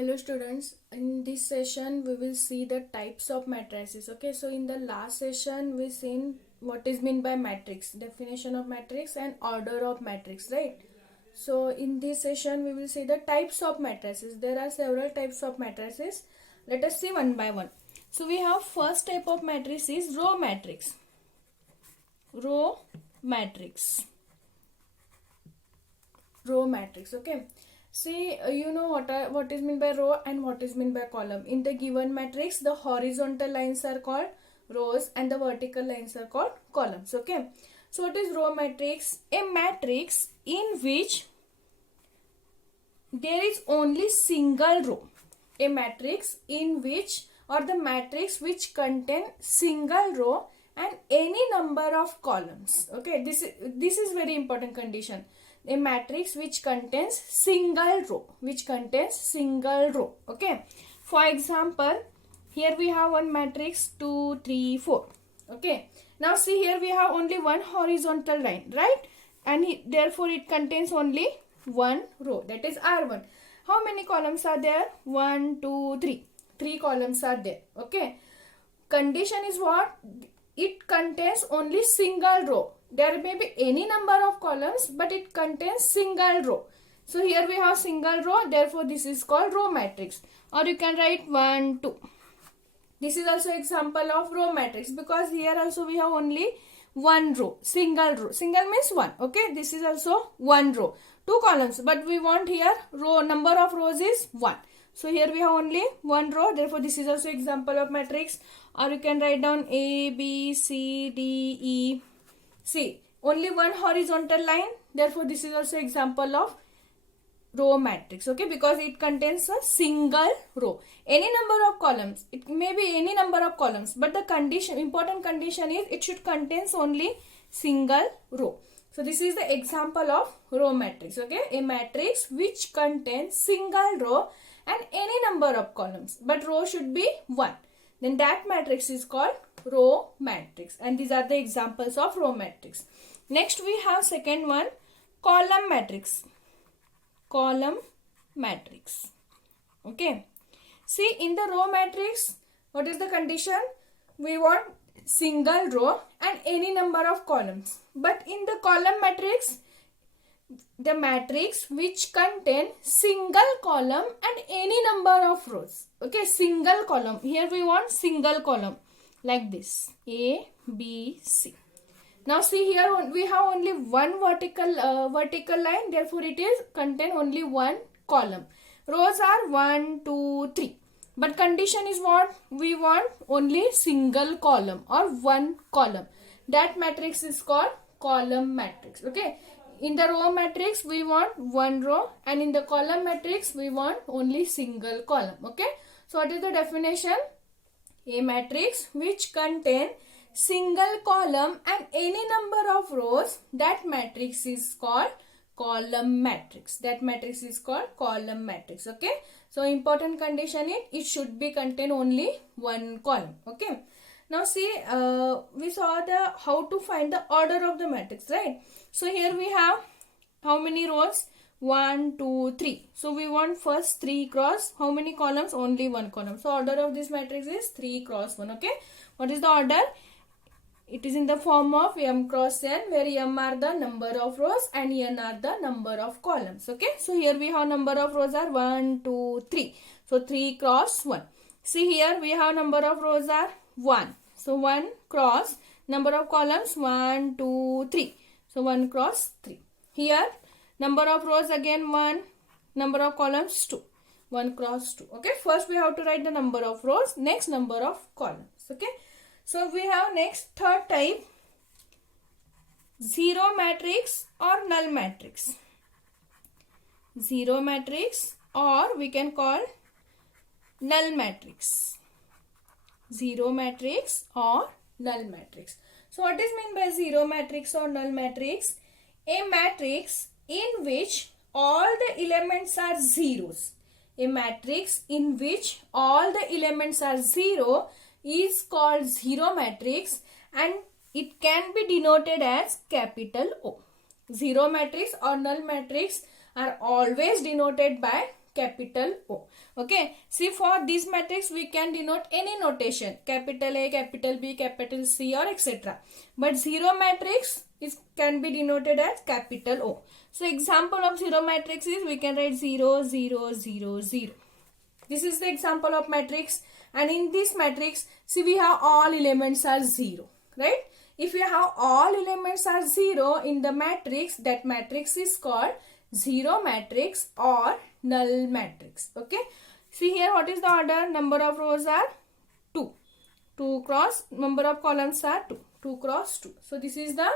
Hello students, in this session we will see the types of matrices. Okay, so in the last session we seen what is meant by matrix, definition of matrix and order of matrix, right? So in this session we will see the types of matrices. There are several types of matrices. Let us see one by one. So we have first type of matrix is row matrix. Row matrix. Row matrix, okay. See, you know what is meant by row and what is meant by column. In the given matrix, the horizontal lines are called rows and the vertical lines are called columns. Okay. So what is row matrix? A matrix in which there is only single row. A matrix in which, or the matrix which contain single row and any number of columns. Okay. This is very important condition. A matrix which contains single row, okay. For example, here we have one matrix 2 3 4, okay. Now see, here we have only one horizontal line, right? And therefore it contains only one row, that is R1. How many columns are there? 1 2 3. 3 columns are there, okay. Condition is what? It contains only single row. There may be any number of columns, but it contains single row. So here we have single row, therefore this is called row matrix. Or you can write 1 2. This is also example of row matrix, because here also we have only one row, single row. Single means one, okay. This is also one row, 2 columns, but we want here row, number of rows is 1. So here we have only one row, therefore this is also example of matrix. Or you can write down A, B, C, D, E. See, only one horizontal line, therefore this is also example of row matrix, okay, because it contains a single row. Any number of columns, it may be any number of columns, but the condition, important condition is it should contains only single row. So this is the example of row matrix, okay, a matrix which contains single row and any number of columns, but row should be 1. Then that matrix is called row matrix, and these are the examples of row matrix. Next we have second one, column matrix. Column matrix, okay. See, in the row matrix, what is the condition? We want single row and any number of columns. But in the column matrix, the matrix which contain single column and any number of rows, okay. Single column, here we want single column like this, A, B, C. Now see, here we have only one vertical line, therefore it is contain only one column. Rows are 1 2 3, but condition is what? We want only single column or one column. That matrix is called column matrix, okay. In the row matrix we want one row, and in the column matrix we want only single column, okay. So what is the definition? A matrix which contain single column and any number of rows, that matrix is called column matrix. That matrix is called column matrix, okay. So important condition is it should be contain only one column, okay. Now see, we saw the how to find the order of the matrix, right? So here we have how many rows? 1 2 3. So we want first 3 cross. How many columns? Only one column. So order of this matrix is 3 cross 1, okay. What is the order? It is in the form of m cross n, where m are the number of rows and n are the number of columns, okay. So here we have number of rows are 1 2 3. So 3 cross 1. See, here we have number of rows are 1. So 1 cross, number of columns 1 2 3. So 1 cross 3. Here number of rows again 1, number of columns 2. 1 cross 2. Okay. First we have to write the number of rows, next number of columns. Okay. So we have next third type, zero matrix or null matrix. Zero matrix, or we can call null matrix. Zero matrix or null matrix. So what is meant by zero matrix or null matrix? A matrix in which all the elements are zeros. A matrix in which all the elements are zero is called zero matrix, and it can be denoted as capital O. Zero matrix or null matrix are always denoted by capital O. Okay, see, for this matrix we can denote any notation, capital A, capital B, capital C, or etc. But zero matrix can be denoted as capital O. So example of zero matrix is we can write 0, 0, 0, 0. This is the example of matrix, and in this matrix, see, we have all elements are 0, right? If you have all elements are 0 in the matrix, that matrix is called zero matrix or null matrix. Okay. See here, what is the order? Number of rows are 2. 2 cross, number of columns are 2. 2 cross 2. So this is the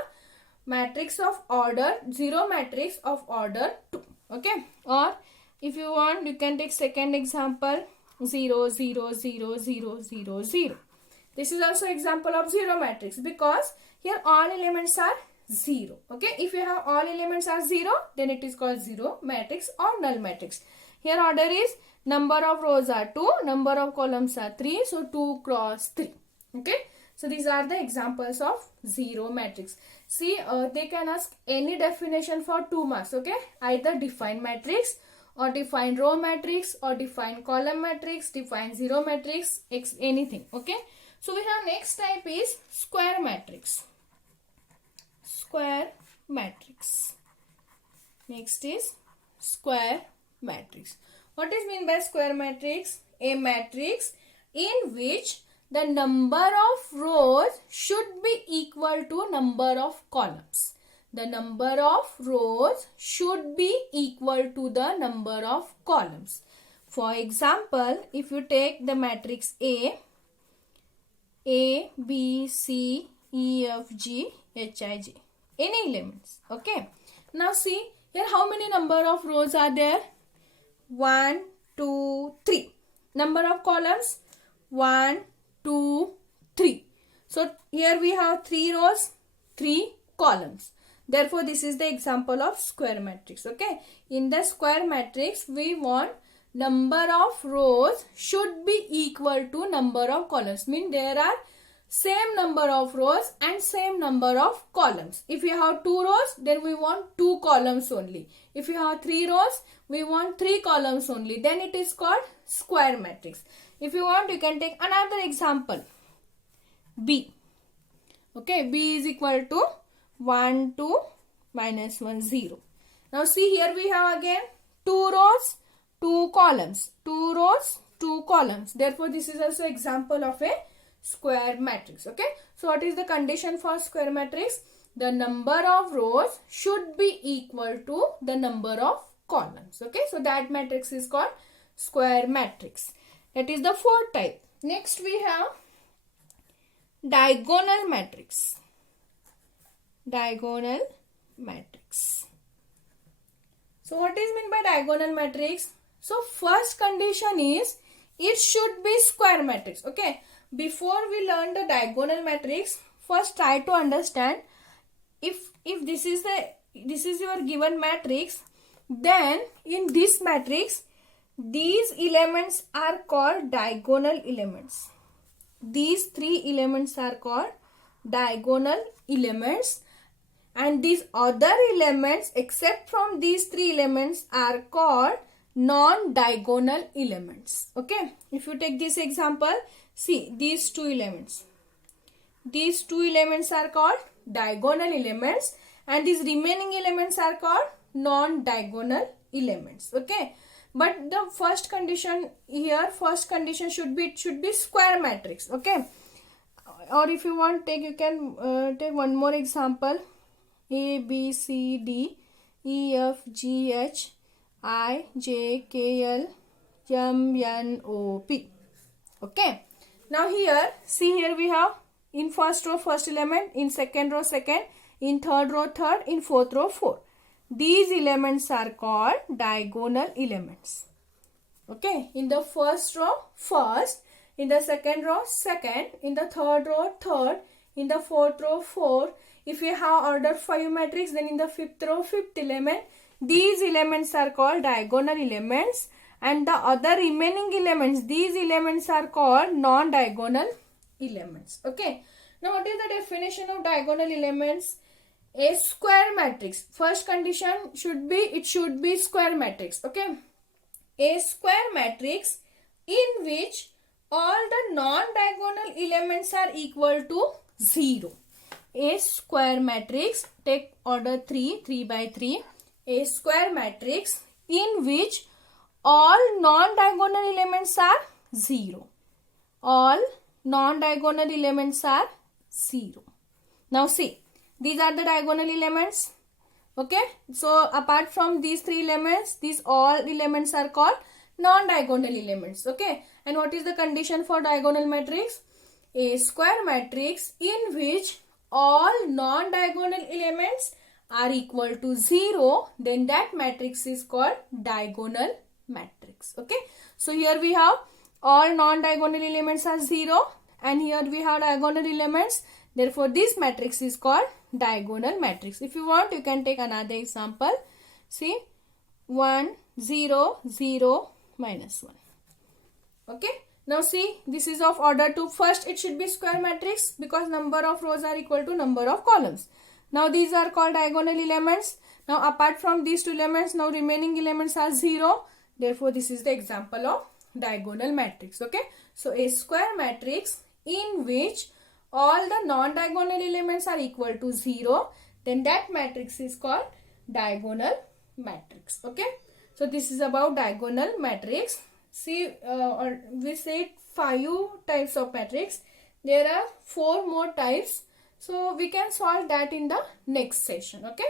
matrix of order, zero matrix of order 2. Okay. Or if you want, you can take second example, 0, 0, 0, 0, 0, 0. This is also example of zero matrix because here all elements are 0. Okay, if you have all elements are 0, then it is called zero matrix or null matrix. Here order is number of rows are 2, number of columns are 3, so 2 cross 3. Okay, so these are the examples of zero matrix. See, they can ask any definition for 2 marks. Okay, either define matrix or define row matrix or define column matrix, define zero matrix, anything. Okay, so we have next type is square matrix. Square matrix. Next is square matrix. What is mean by square matrix? A matrix in which the number of rows should be equal to number of columns. The number of rows should be equal to the number of columns. For example, if you take the matrix A, B, C, E, F, G, H, I, J. Any elements. Okay. Now see, here how many number of rows are there? 1, 2, 3. Number of columns? 1, 2, 3. So here we have 3 rows, 3 columns. Therefore, this is the example of square matrix. Okay. In the square matrix, we want number of rows should be equal to number of columns. Mean there are same number of rows and same number of columns. If you have 2 rows, then we want 2 columns only. If you have 3 rows, we want 3 columns only. Then it is called square matrix. If you want, you can take another example. B. Okay, B is equal to 1, 2, minus 1, 0. Now see, here we have again 2 rows, 2 columns. 2 rows, 2 columns. Therefore, this is also example of a square matrix. Okay. So what is the condition for square matrix? The number of rows should be equal to the number of columns. Okay. So that matrix is called square matrix. That is the fourth type. Next we have diagonal matrix. Diagonal matrix. So what is meant by diagonal matrix? So first condition is it should be square matrix. Okay. Before we learn the diagonal matrix, first try to understand if this is your given matrix, then in this matrix these elements are called diagonal elements. These 3 elements are called diagonal elements, and these other elements except from these 3 elements are called non-diagonal elements. Okay, if you take this example, see these 2 elements. These 2 elements are called diagonal elements, and these remaining elements are called non-diagonal elements. Okay, but the first condition here, first condition should be square matrix. Okay, or if you want, you can take one more example. A, B, C, D, E, F, G, H, I, J, K, L, M, N, O, P. Okay. Now here, see, here we have in first row first element, in second row second, in third row third, in fourth row fourth. These elements are called diagonal elements. Okay. In the first row first, in the second row second, in the third row third, in the fourth row fourth. If you have order 5 matrix, then in the fifth row fifth element. These elements are called diagonal elements, and the other remaining elements, these elements are called non-diagonal elements. Okay. Now what is the definition of diagonal elements? A square matrix. First condition should be, it should be square matrix. Okay. a square matrix in which all the non-diagonal elements are equal to 0. A square matrix, take order 3, 3 by 3. A square matrix in which all non-diagonal elements are 0. All non-diagonal elements are 0. Now see, these are the diagonal elements. Okay, so apart from these three elements, these all elements are called non-diagonal elements. Okay, and what is the condition for diagonal matrix? A square matrix in which all non-diagonal elements are equal to 0, then that matrix is called diagonal matrix. Okay, so here we have all non-diagonal elements are 0 and here we have diagonal elements. Therefore, this matrix is called diagonal matrix. If you want, you can take another example. See, 1, 0, 0, minus 1. Okay. Now see, this is of order 2. First, it should be square matrix because number of rows are equal to number of columns. Now, these are called diagonal elements. Now, apart from these two elements, now remaining elements are 0. Therefore, this is the example of diagonal matrix. Okay. So, a square matrix in which all the non-diagonal elements are equal to 0, then that matrix is called diagonal matrix. Okay. So, this is about diagonal matrix. See, we said 5 types of matrix. There are 4 more types. So, we can solve that in the next session. Okay.